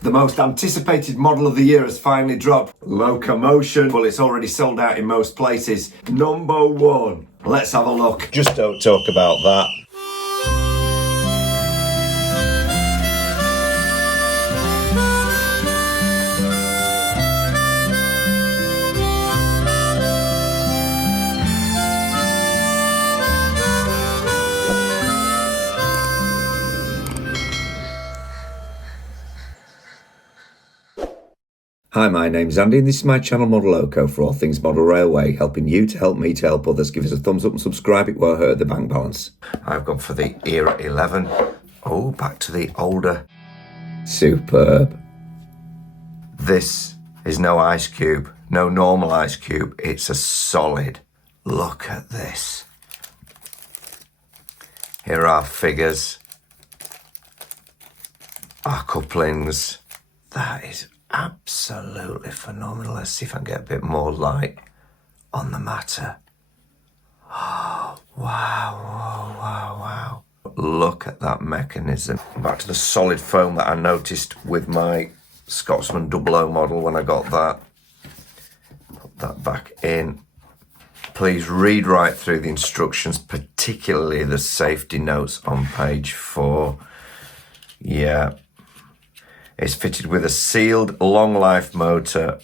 The most anticipated model of the year has finally dropped. Locomotion. Well, it's already sold out in most places. Number one. Let's have a look. Just don't talk about that. Hi, my name's Andy and this is my channel Modeloco for all things model railway, helping you to help me to help others. Give us a thumbs up and subscribe, it won't hurt the bank balance. I've gone for the Era 11. Oh, back to the older. Superb. This is no ice cube, no normal ice cube, it's a solid. Look at this. Here are figures, our couplings. That is absolutely phenomenal. Let's see if I can get a bit more light on the matter. Oh, wow. Look at that mechanism. Back to the solid foam that I noticed with my Scotsman 00 model when I got that. Put that back in. Please read right through the instructions, particularly the safety notes on page 4. Yeah. It's fitted with a sealed long life motor.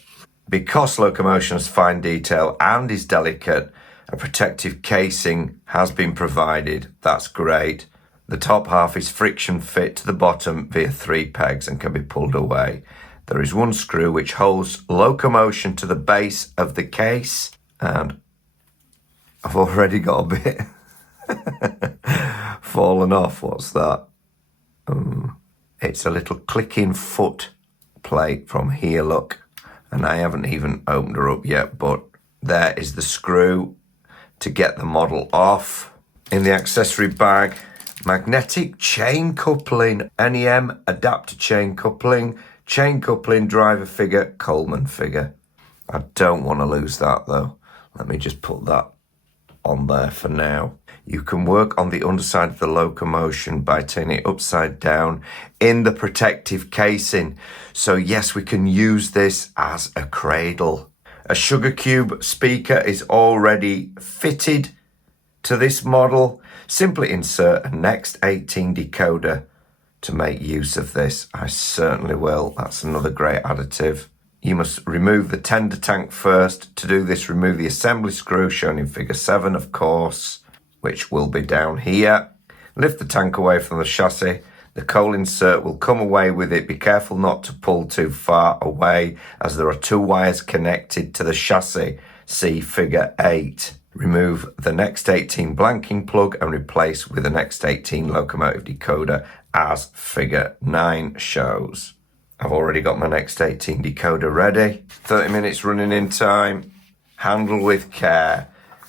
Because Locomotion has fine detail and is delicate, a protective casing has been provided. That's great. The top half is friction fit to the bottom via 3 pegs and can be pulled away. There is one screw which holds Locomotion to the base of the case, and I've already got a bit fallen off. What's that? It's a little clicking foot plate from here, look. And I haven't even opened her up yet, but there is the screw to get the model off. In the accessory bag, magnetic chain coupling, NEM adapter chain coupling driver figure, Coleman figure. I don't want to lose that though. Let me just put that on there for now. You can work on the underside of the Locomotion by turning it upside down in the protective casing. So yes, we can use this as a cradle. A sugar cube speaker is already fitted to this model. Simply insert a Next 18 decoder to make use of this. I certainly will. That's another great additive. You must remove the tender tank first. To do this, remove the assembly screw shown in figure 7, of course, which will be down here. Lift the tank away from the chassis. The coal insert will come away with it. Be careful not to pull too far away as there are 2 wires connected to the chassis. See figure 8. Remove the Next 18 blanking plug and replace with the Next 18 locomotive decoder as figure 9 shows. I've already got my Next 18 decoder ready. 30 minutes running in time. Handle with care.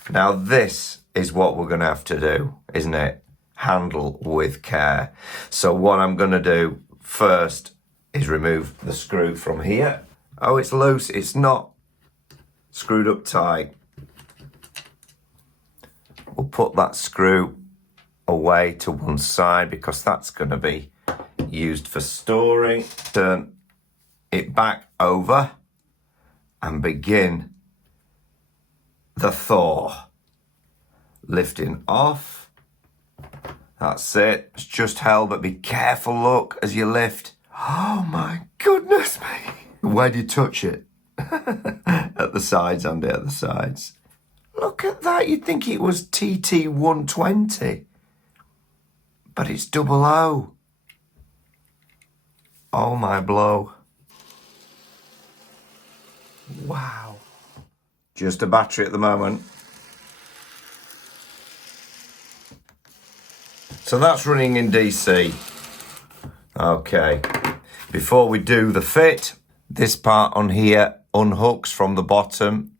Now this is what we're going to have to do, isn't it? Handle with care. So what I'm going to do first is remove the screw from here. Oh, it's loose. It's not screwed up tight. We'll put that screw away to one side because that's going to be used for storing. Turn it back over and begin the thaw. Lifting off. That's it. It's just held, but be careful, look, as you lift. Oh my goodness me. Where do you touch it? At the sides, Andy, at the sides. Look at that. You'd think it was TT 120. But it's 00. Oh my blow. Wow. Just a battery at the moment. So that's running in DC. Okay. Before we do the fit, this part on here unhooks from the bottom.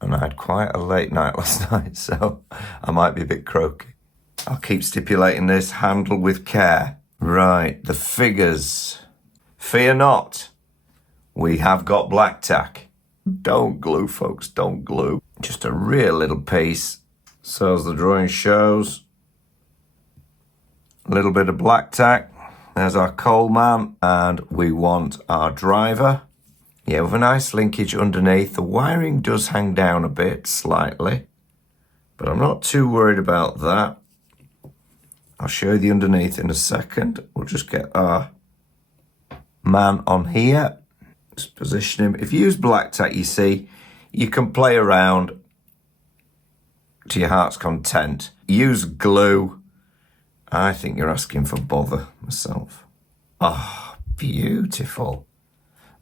And I had quite a late night last night, so I might be a bit croaky. I'll keep stipulating this. Handle with care. Right, the figures. Fear not. We have got black tack. Don't glue, folks, don't glue. Just a real little piece. So as the drawing shows, a little bit of black tack. There's our coalman, and we want our driver. Yeah, with a nice linkage underneath. The wiring does hang down a bit, slightly, but I'm not too worried about that. I'll show you the underneath in a second. We'll just get our man on here. Just position him. If you use black tack, you see, you can play around to your heart's content. Use glue. I think you're asking for bother myself. Oh, beautiful.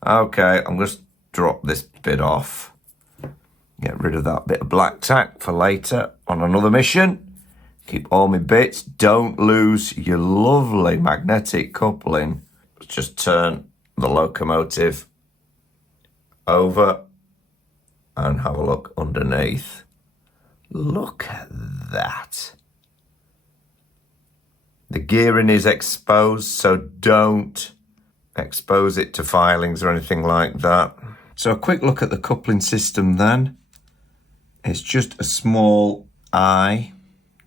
Okay, I'm going to drop this bit off. Get rid of that bit of black tack for later on another mission. Keep all my bits. Don't lose your lovely magnetic coupling. Let's just turn the locomotive over and have a look underneath. Look at that. The gearing is exposed, so don't expose it to filings or anything like that. So a quick look at the coupling system then. It's just a small eye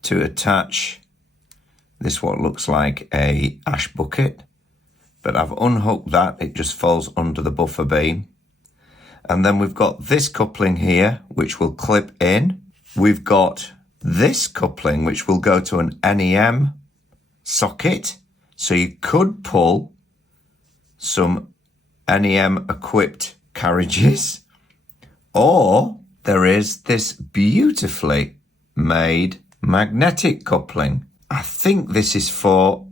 to attach this what looks like a ash bucket, but I've unhooked that. It just falls under the buffer beam. And then we've got this coupling here, which will clip in. We've got this coupling, which will go to an NEM socket. So you could pull some NEM equipped carriages, or there is this beautifully made magnetic coupling. I think this is for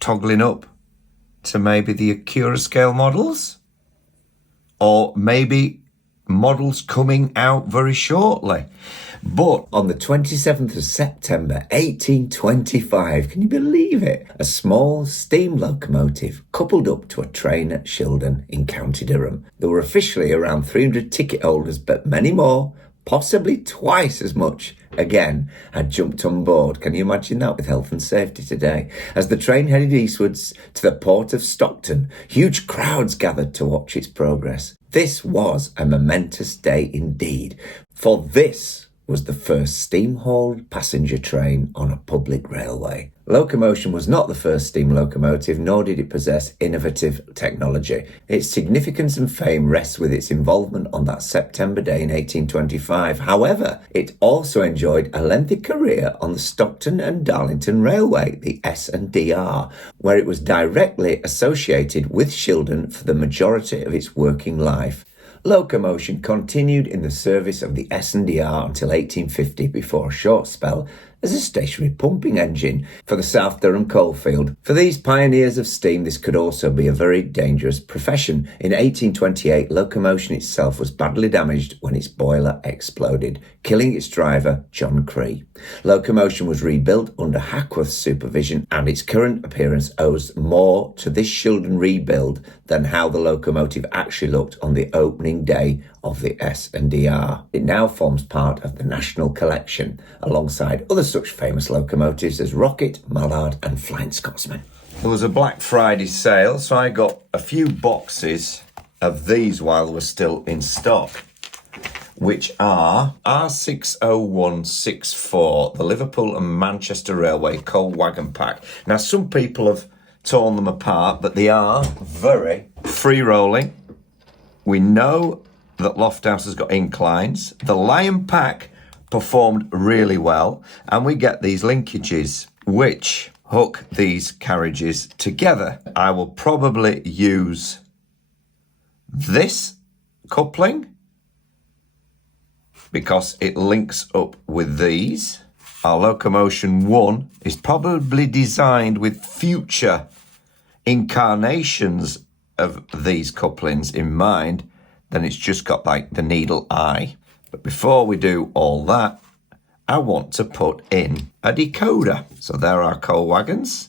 toggling up to maybe the Acura scale models, or maybe models coming out very shortly. But on the 27th of September 1825, can you believe it? A small steam locomotive coupled up to a train at Shildon in County Durham. There were officially around 300 ticket holders, but many more, possibly twice as much, again, had jumped on board. Can you imagine that with health and safety today? As the train headed eastwards to the port of Stockton, huge crowds gathered to watch its progress. This was a momentous day indeed, for this was the first steam-hauled passenger train on a public railway. Locomotion was not the first steam locomotive, nor did it possess innovative technology. Its significance and fame rests with its involvement on that September day in 1825. However, it also enjoyed a lengthy career on the Stockton and Darlington Railway, the S&DR, where it was directly associated with Shildon for the majority of its working life. Locomotion continued in the service of the S&DR until 1850 before a short spell as a stationary pumping engine for the South Durham coalfield. For these pioneers of steam, this could also be a very dangerous profession. In 1828, Locomotion itself was badly damaged when its boiler exploded, killing its driver, John Cree. Locomotion was rebuilt under Hackworth's supervision, and its current appearance owes more to this Shildon rebuild than how the locomotive actually looked on the opening day of the S&DR. It now forms part of the National Collection, alongside other such famous locomotives as Rocket, Mallard and Flying Scotsman. There was a Black Friday sale, so I got a few boxes of these while they were still in stock, which are R60164, the Liverpool and Manchester Railway coal wagon pack. Now, some people have torn them apart, but they are very free-rolling. We know that Lofthouse has got inclines. The Lion pack performed really well, and we get these linkages which hook these carriages together. I will probably use this coupling because it links up with these. Our Locomotion 1 is probably designed with future incarnations of these couplings in mind. Then it's just got like the needle eye. But before we do all that, I want to put in a decoder. So there are coal wagons,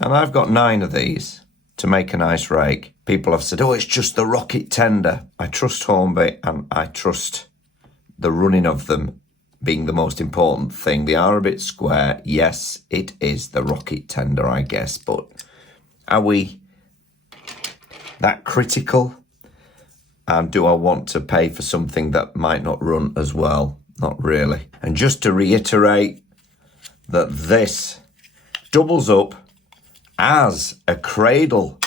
and I've got 9 of these to make a nice rake. People have said, oh, it's just the rocket tender. I trust Hornby, and I trust the running of them being the most important thing. They are a bit square. Yes, it is the rocket tender, I guess, but are we that critical? And do I want to pay for something that might not run as well? Not really. And just to reiterate that this doubles up as a cradle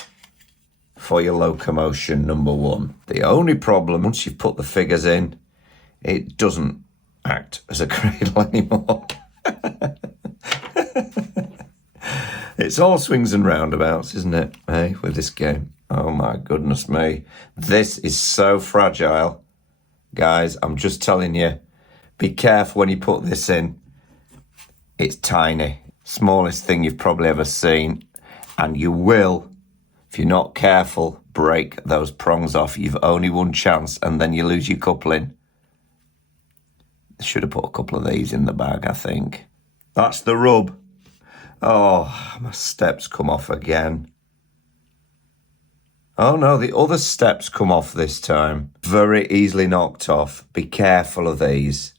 for your Locomotion number 1. The only problem, once you've put the figures in, it doesn't act as a cradle anymore. It's all swings and roundabouts, isn't it, hey, with this game? Oh my goodness me. This is so fragile. Guys, I'm just telling you, be careful when you put this in. It's tiny. Smallest thing you've probably ever seen. And you will, if you're not careful, break those prongs off. You've only one chance and then you lose your coupling. Should have put a couple of these in the bag, I think. That's the rub. Oh, my steps come off again. Oh no, the other steps come off this time. Very easily knocked off. Be careful of these.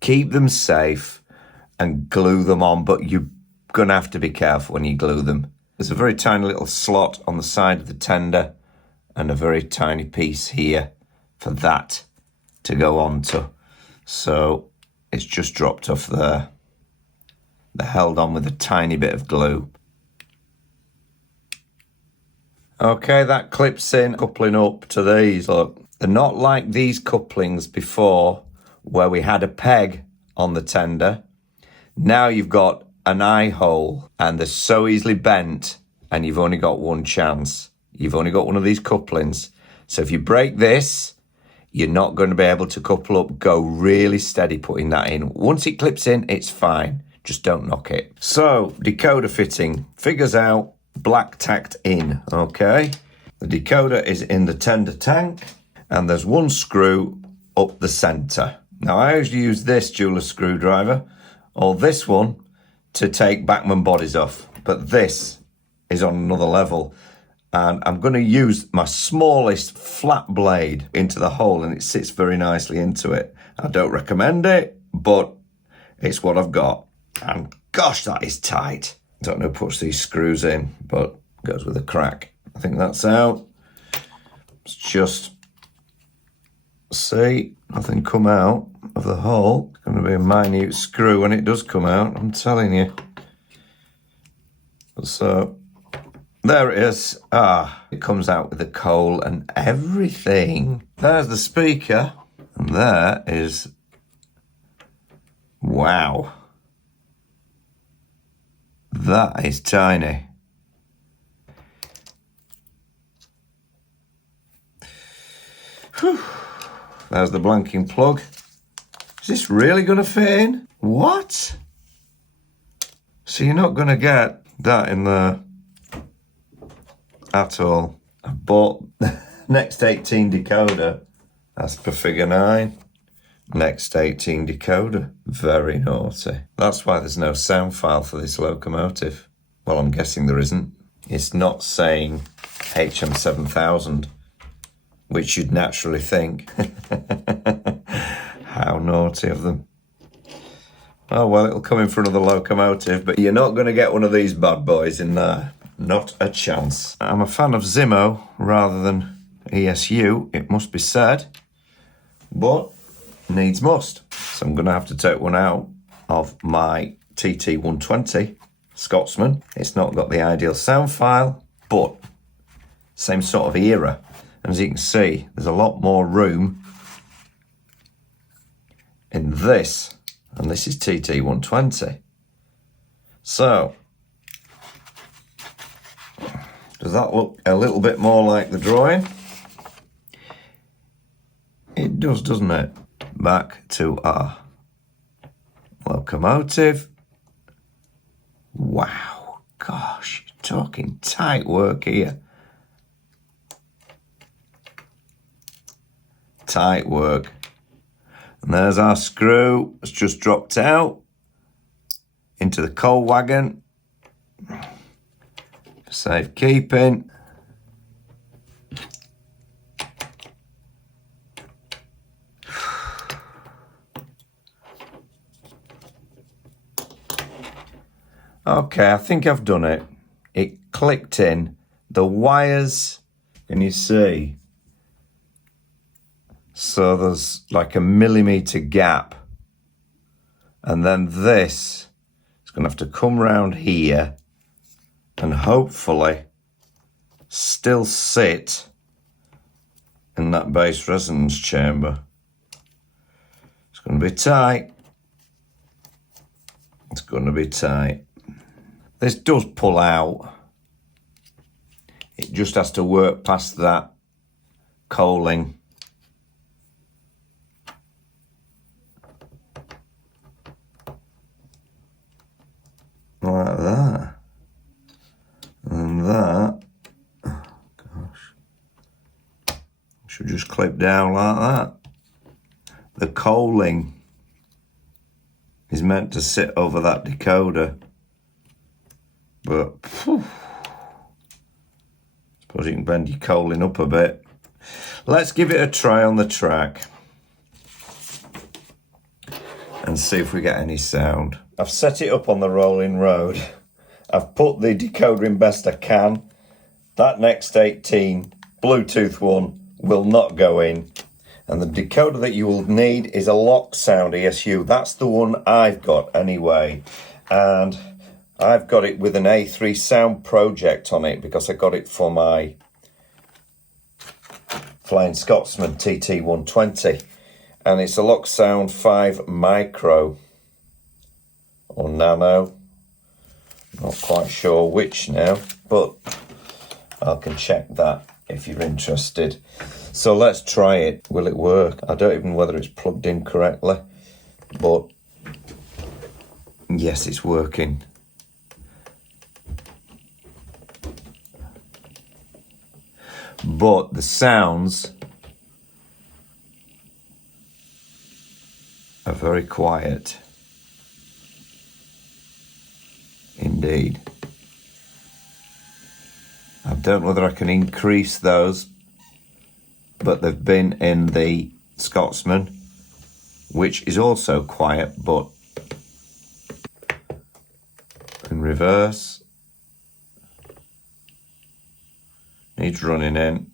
Keep them safe and glue them on, but you're going to have to be careful when you glue them. There's a very tiny little slot on the side of the tender and a very tiny piece here for that to go onto. So it's just dropped off there. They're held on with a tiny bit of glue. Okay, that clips in, coupling up to these, look. They're not like these couplings before where we had a peg on the tender. Now you've got an eye hole and they're so easily bent and you've only got one chance. You've only got one of these couplings. So if you break this, you're not going to be able to couple up. Go really steady putting that in. Once it clips in, it's fine. Just don't knock it. So, decoder fitting. Figures out, black tacked in, okay? The decoder is in the tender tank, and there's one screw up the centre. Now, I usually use this jeweler's screwdriver, or this one, to take backman bodies off. But this is on another level. And I'm going to use my smallest flat blade into the hole, and it sits very nicely into it. I don't recommend it, but it's what I've got. And gosh, that is tight. Don't know who puts these screws in, but goes with a crack. I think that's out. It's just, see, nothing come out of the hole. It's going to be a minute screw when it does come out, I'm telling you. So, there it is. It comes out with the coal and everything. There's the speaker, and there is, wow. That is tiny. Whew. There's the blanking plug. Is this really going to fit in? What? So you're not going to get that in there at all. I bought next 18 decoder. That's per figure 9. Next 18 decoder. Very naughty. That's why there's no sound file for this locomotive. Well, I'm guessing there isn't. It's not saying HM7000, which you'd naturally think. How naughty of them. Oh, well, it'll come in for another locomotive, but you're not going to get one of these bad boys in there. Not a chance. I'm a fan of Zimmo rather than ESU, it must be said. But needs must. So I'm going to have to take one out of my TT120 Scotsman. It's not got the ideal sound file, but same sort of era. And as you can see, there's a lot more room in this, and this is TT120. So, does that look a little bit more like the drawing? It does, doesn't it? Back to our locomotive. Wow, gosh, you're talking tight work here. Tight work. And there's our screw. It's just dropped out into the coal wagon. For safekeeping. Okay, I think I've done it. It clicked in. The wires, can you see? So there's like a millimetre gap. And then this is going to have to come round here and hopefully still sit in that bass resonance chamber. It's going to be tight. It's going to be tight. This does pull out. It just has to work past that coaling. Like that. And that, oh gosh, should just clip down like that. The coaling is meant to sit over that decoder, but suppose you can bend your coaling up a bit. Let's give it a try on the track and see if we get any sound. I've set it up on the rolling road. I've put the decoder in best I can. That next 18 Bluetooth one will not go in. And the decoder that you will need is a lock sound ESU. That's the one I've got anyway. And I've got it with an A3 sound project on it because I got it for my Flying Scotsman TT120. And it's a lock sound 5 micro or nano. Not quite sure which now, but I can check that if you're interested. So let's try it. Will it work? I don't even know whether it's plugged in correctly, but yes, it's working. But the sounds are very quiet. Indeed. I don't know whether I can increase those, but they've been in the Scotsman, which is also quiet, but in reverse. Needs running in.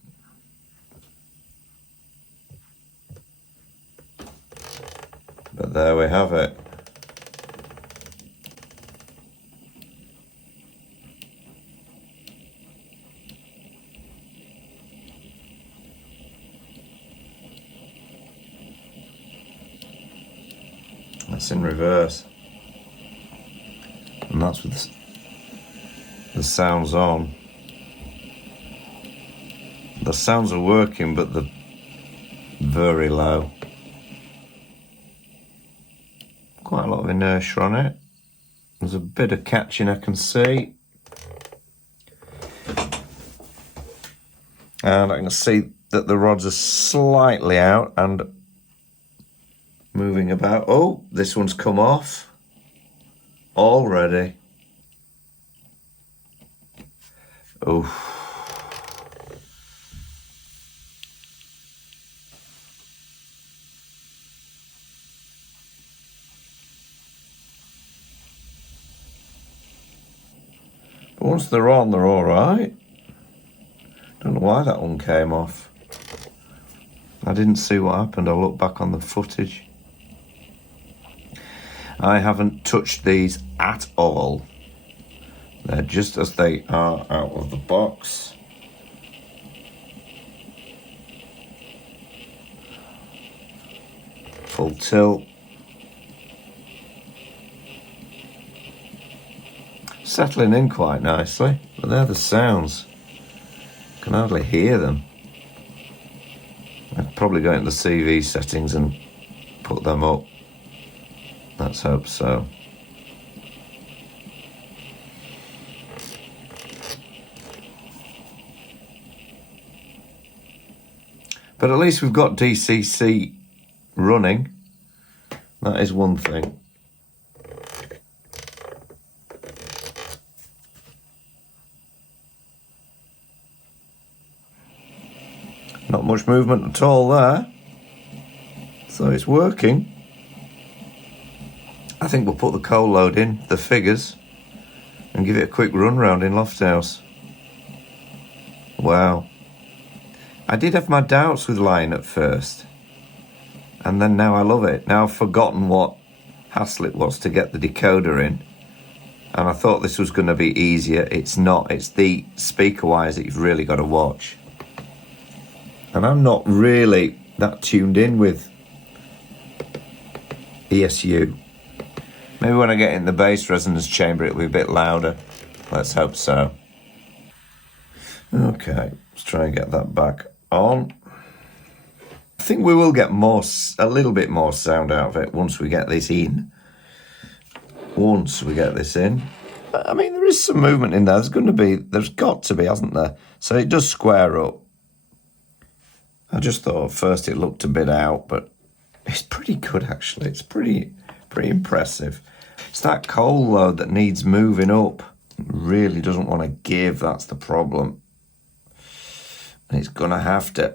But there we have it. That's in reverse, and that's with the sounds on. The sounds are working, but they're very low. Quite a lot of inertia on it. There's a bit of catching I can see, and I can see that the rods are slightly out and moving about. Oh, this one's come off already. Oh. But once they're on, they're all right. Don't know why that one came off. I didn't see what happened. I'll look back on the footage. I haven't touched these at all. They're just as they are out of the box. Full tilt. Settling in quite nicely, but they're the sounds. Can hardly hear them. I'd probably go into the CV settings and put them up. Let's hope so. But at least we've got DCC running. That is one thing. Not much movement at all there. So it's working. I think we'll put the coal load in, the figures, and give it a quick run round in Lofthouse. Wow. I did have my doubts with line at first, and then now I love it. Now I've forgotten what hassle it was to get the decoder in, And I thought this was going to be easier. It's not. It's the speaker wires that you've really got to watch. And I'm not really that tuned in with ESU. Maybe when I get in the bass resonance chamber it'll be a bit louder. Let's hope so. Okay, let's try and get that back on. I think we will get a little bit more sound out of it once we get this in. Once we get this in. I mean, there is some movement in there. There's got to be, hasn't there? So it does square up. I just thought at first it looked a bit out, but it's pretty good actually. It's pretty impressive. It's that coal load that needs moving up. It really doesn't want to give, that's the problem. And it's gonna have to,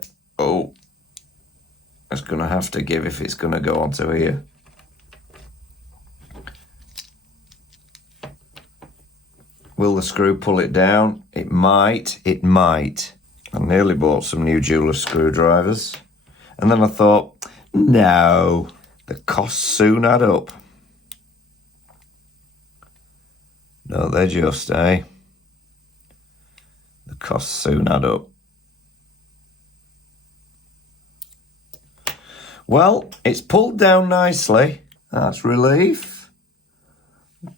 it's gonna have to give if it's gonna go onto here. Will the screw pull it down? It might. I nearly bought some new jeweler's screwdrivers. And then I thought, no, the costs soon add up. No, they're just, eh? The costs soon add up. Well, it's pulled down nicely. That's relief.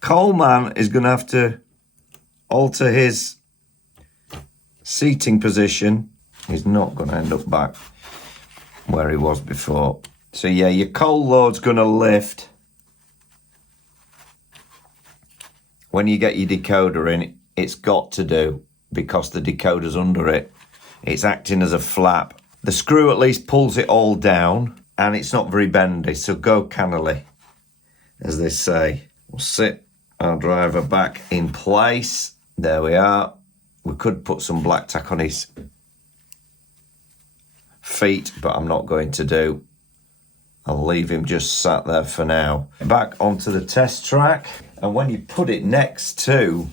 Coleman is going to have to alter his seating position. He's not going to end up back where he was before. So yeah, your coal load's going to lift. When you get your decoder in, it's got to do, because the decoder's under it. It's acting as a flap. The screw at least pulls it all down, and it's not very bendy, so go cannily, as they say. We'll sit our driver back in place. There we are. We could put some black tack on his feet, but I'm not going to do. I'll leave him just sat there for now. Back onto the test track, and when you put it next to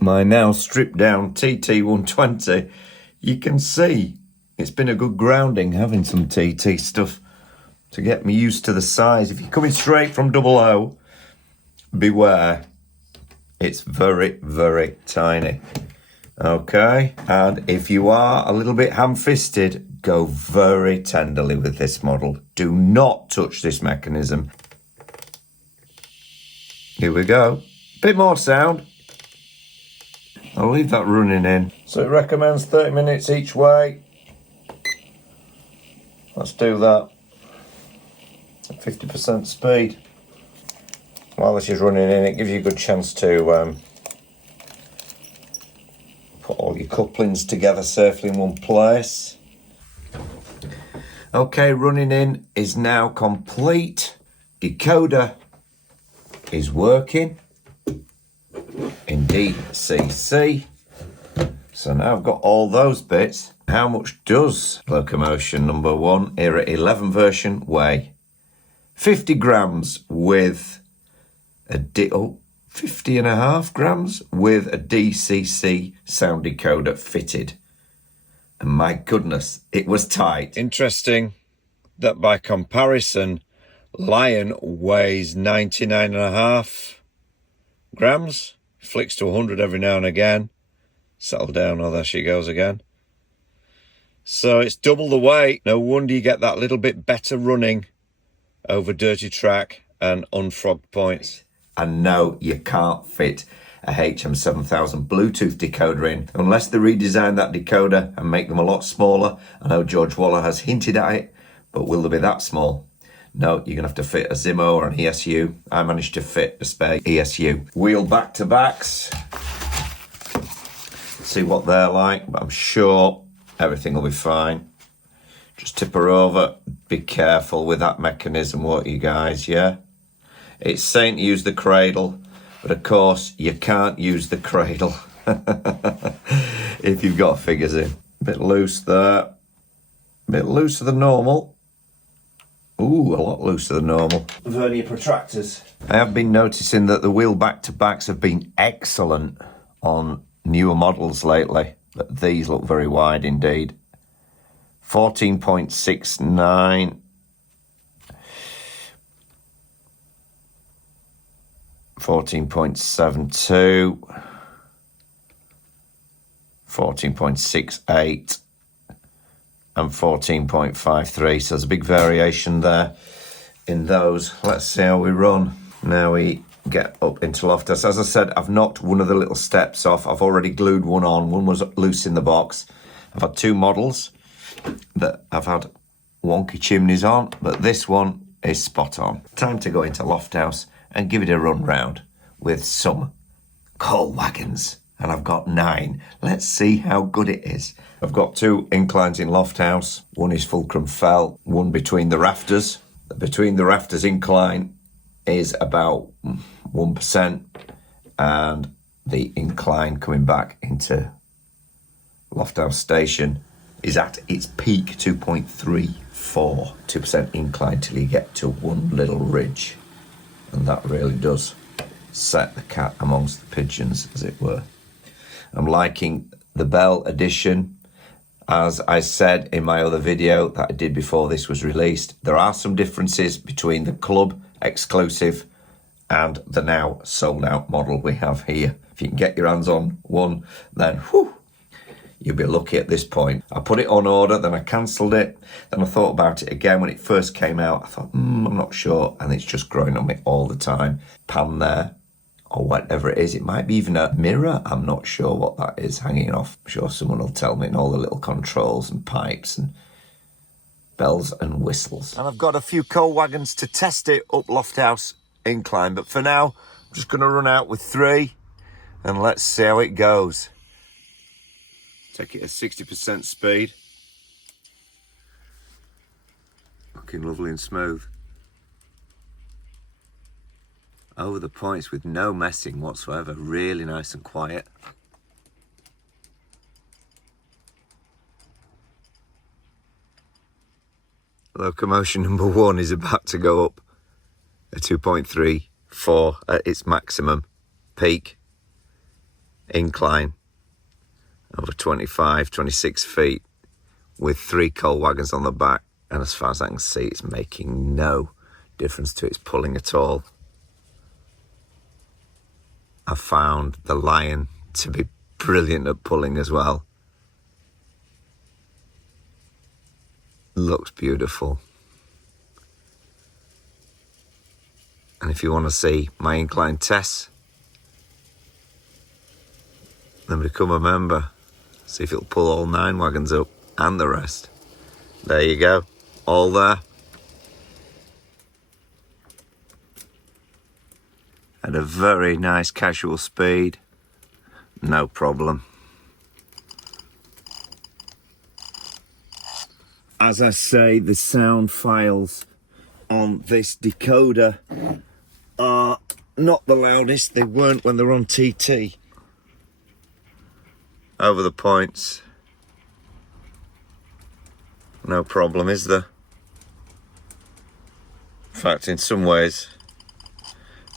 my now stripped down TT120, you can see it's been a good grounding having some TT stuff to get me used to the size. If you're coming straight from 00, beware. It's very, very tiny. Okay, and if you are a little bit ham-fisted, go very tenderly with this model. Do not touch this mechanism. Here we go. Bit more sound. I'll leave that running in. So it recommends 30 minutes each way. Let's do that at 50% speed. While this is running in, it gives you a good chance to put all your couplings together safely in one place. Okay, running in is now complete. Decoder is working in DCC. So now I've got all those bits. How much does Locomotion number 1 Era 11 version weigh? 50 grams with a 50.5 grams with a DCC sound decoder fitted. And my goodness, it was tight. Interesting that by comparison, Lion weighs 99.5 grams. Flicks to 100 every now and again. Settle down, oh there she goes again. So it's double the weight. No wonder you get that little bit better running over dirty track and unfrogged points. And no, you can't fit a HM7000 Bluetooth decoder in unless they redesign that decoder and make them a lot smaller. I know George Waller has hinted at it, but will they be that small? No, you're going to have to fit a Zimmo or an ESU. I managed to fit a spare ESU. Wheel back-to-backs. See what they're like, but I'm sure everything will be fine. Just tip her over. Be careful with that mechanism, won't you guys, yeah? It's saying to use the cradle, but of course you can't use the cradle if you've got figures in. A bit loose there. A bit looser than normal. Ooh, a lot looser than normal. Vernier protractors. I have been noticing that the wheel back-to-backs have been excellent on newer models lately, but these look very wide indeed. 14.69. 14.72, 14.68 and 14.53. So there's a big variation there in those. Let's see how we run. Now we get up into Lofthouse. As I said, I've knocked one of the little steps off. I've already glued one on. One was loose in the box. I've had two models that I've had wonky chimneys on, but this one is spot on. Time to go into Lofthouse and give it a run round with some coal wagons. And I've got 9. Let's see how good it is. I've got 2 inclines in Lofthouse. One is fulcrum felt, one between the rafters. The between the rafters incline is about 1%, and the incline coming back into Lofthouse Station is at its peak 2.34, 2% incline till you get to one little ridge, and that really does set the cat amongst the pigeons, as it were. I'm liking the bell addition. As I said in my other video that I did before this was released, there are some differences between the club exclusive and the now sold out model we have here. If you can get your hands on one, then whew, you'll be lucky at this point. I put it on order, then I cancelled it. Then I thought about it again when it first came out. I thought, I'm not sure. And it's just growing on me all the time. Pan there, or whatever it is. It might be even a mirror. I'm not sure what that is hanging off. I'm sure someone will tell me, and all the little controls and pipes and bells and whistles. And I've got a few coal wagons to test it up Lofthouse incline. But for now, I'm just going to run out with 3 and let's see how it goes. Take it at 60% speed. Looking lovely and smooth. Over the points with no messing whatsoever. Really nice and quiet. Locomotion number 1 is about to go up a 2.34 at its maximum peak incline over 25, 26 feet with 3 coal wagons on the back, and as far as I can see, it's making no difference to its pulling at all. I found the Lion to be brilliant at pulling as well. Looks beautiful. And if you want to see my incline tests, then become a member. See if it'll pull all 9 wagons up and the rest. There you go, all there. At a very nice casual speed, no problem. As I say, the sound files on this decoder are not the loudest. They weren't when they're on TT. Over the points, no problem, is there? In fact, in some ways,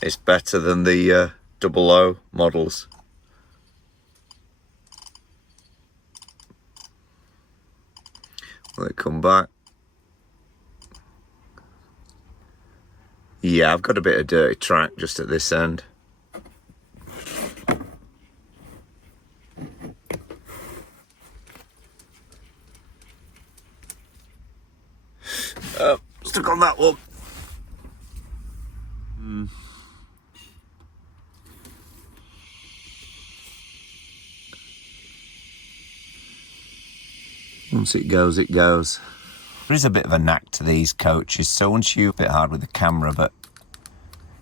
it's better than the 00 models. Will it come back? Yeah, I've got a bit of dirty track just at this end. Stuck on that one. Once it goes, it goes. There is a bit of a knack to these coaches, so once you, a bit hard with the camera, but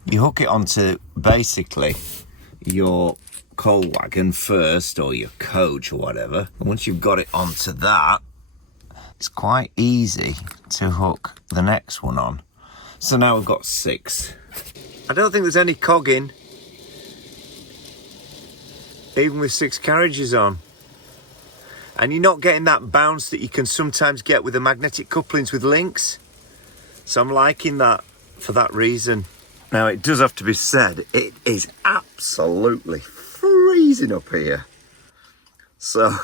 you hook it onto basically your coal wagon first, or your coach or whatever, and once you've got it onto that, it's quite easy to hook the next one on. So now we've got 6. I don't think there's any cogging, even with 6 carriages on. And you're not getting that bounce that you can sometimes get with the magnetic couplings with links. So I'm liking that for that reason. Now, it does have to be said, it is absolutely freezing up here. So,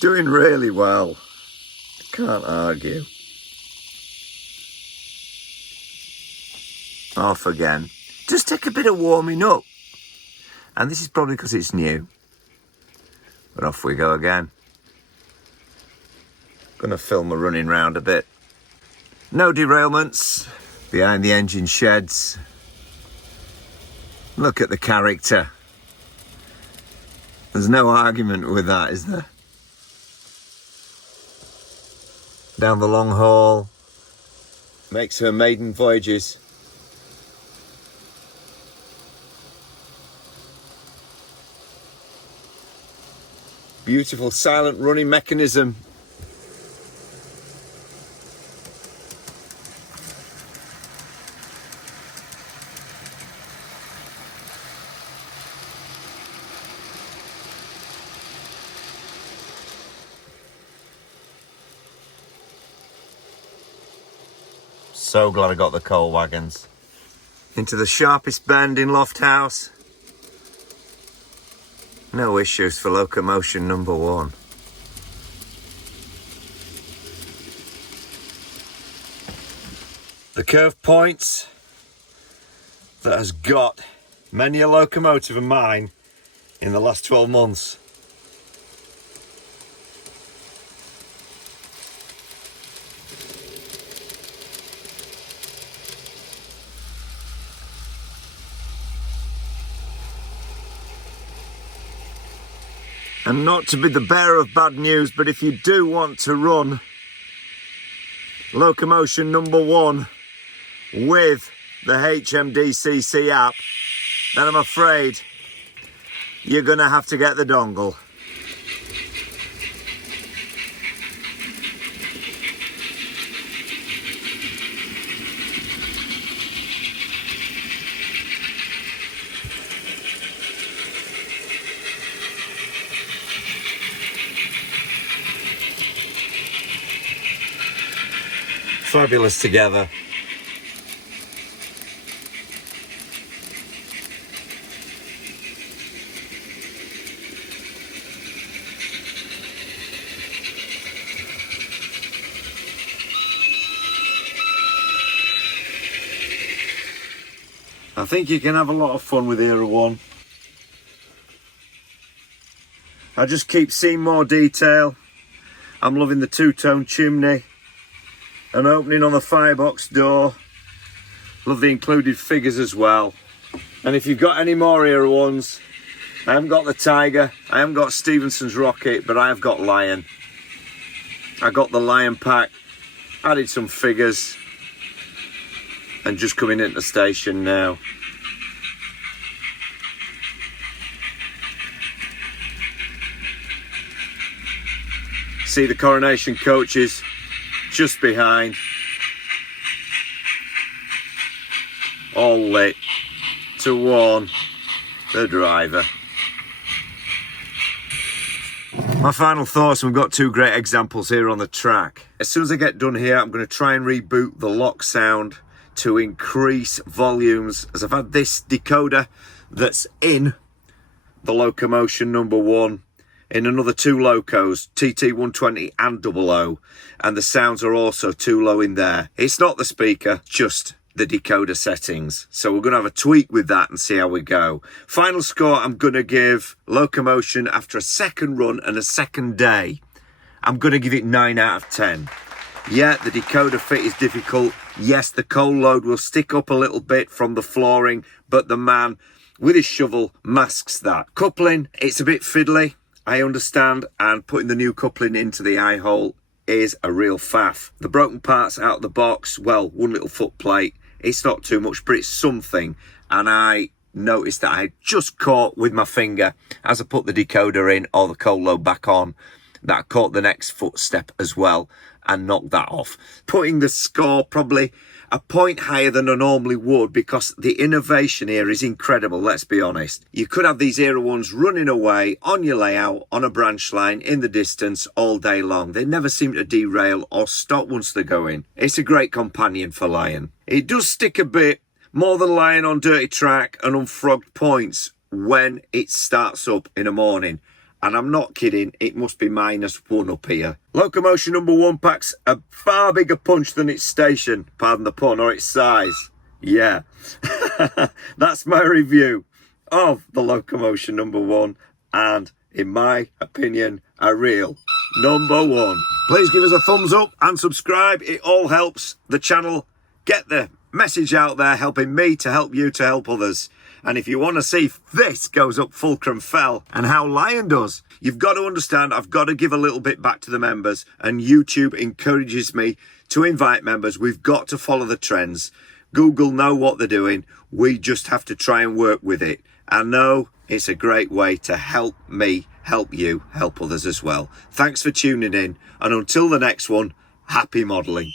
doing really well. Can't argue. Off again. does take a bit of warming up. And this is probably because it's new. But off we go again. Gonna film a running round a bit. No derailments. Behind the engine sheds. Look at the character. There's no argument with that, is there? Down the long haul. Makes her maiden voyages. Beautiful silent running mechanism. So glad I got the coal wagons. Into the sharpest bend in Lofthouse. No issues for Locomotion number 1. The curve points that has got many a locomotive of mine in the last 12 months. And not to be the bearer of bad news, but if you do want to run Locomotion number 1 with the DCC app, then I'm afraid you're going to have to get the dongle. Fabulous together. I think you can have a lot of fun with Era 1. I just keep seeing more detail. I'm loving the two-tone chimney. An opening on the firebox door. Love the included figures as well. And if you've got any more Era 1s, I haven't got the Tiger, I haven't got Stevenson's Rocket, but I have got Lion. I got the Lion pack, added some figures, and just coming into the station now. See the coronation coaches just behind, all lit to warn the driver. My final thoughts, we've got 2 great examples here on the track. As soon as I get done here, I'm going to try and reboot the lock sound to increase volumes, as I've had this decoder that's in the Locomotion number 1 in another 2 locos, TT120 and 00, and the sounds are also too low in there. It's not the speaker, just the decoder settings. So we're going to have a tweak with that and see how we go. Final score I'm going to give Locomotion after a second run and a second day. I'm going to give it 9 out of 10. Yeah, the decoder fit is difficult. Yes, the coal load will stick up a little bit from the flooring, but the man with his shovel masks that. Coupling, it's a bit fiddly, I understand, and putting the new coupling into the eye hole is a real faff. The broken parts out of the box, well, 1 little foot plate, it's not too much, but it's something. And I noticed that I had just caught with my finger as I put the decoder in or the coal load back on, that I caught the next footstep as well and knocked that off. Putting the score probably a point higher than I normally would, because the innovation here is incredible, let's be honest. You could have these Era 1s running away on your layout, on a branch line, in the distance all day long. They never seem to derail or stop once they're going. It's a great companion for Lion. It does stick a bit more than Lion on dirty track and unfrogged points when it starts up in the morning. And I'm not kidding, it must be -1 up here. Locomotion number 1 packs a far bigger punch than its station, pardon the pun, or its size. Yeah, that's my review of the Locomotion #1, and in my opinion, a real #1. Please give us a thumbs up and subscribe. It all helps the channel get the message out there, helping me to help you to help others. And if you want to see if this goes up Fulcrum Fell and how Lion does, you've got to understand I've got to give a little bit back to the members, and YouTube encourages me to invite members. We've got to follow the trends. Google know what they're doing. We just have to try and work with it. I know it's a great way to help me, help you, help others as well. Thanks for tuning in, and until the next one, happy modelling.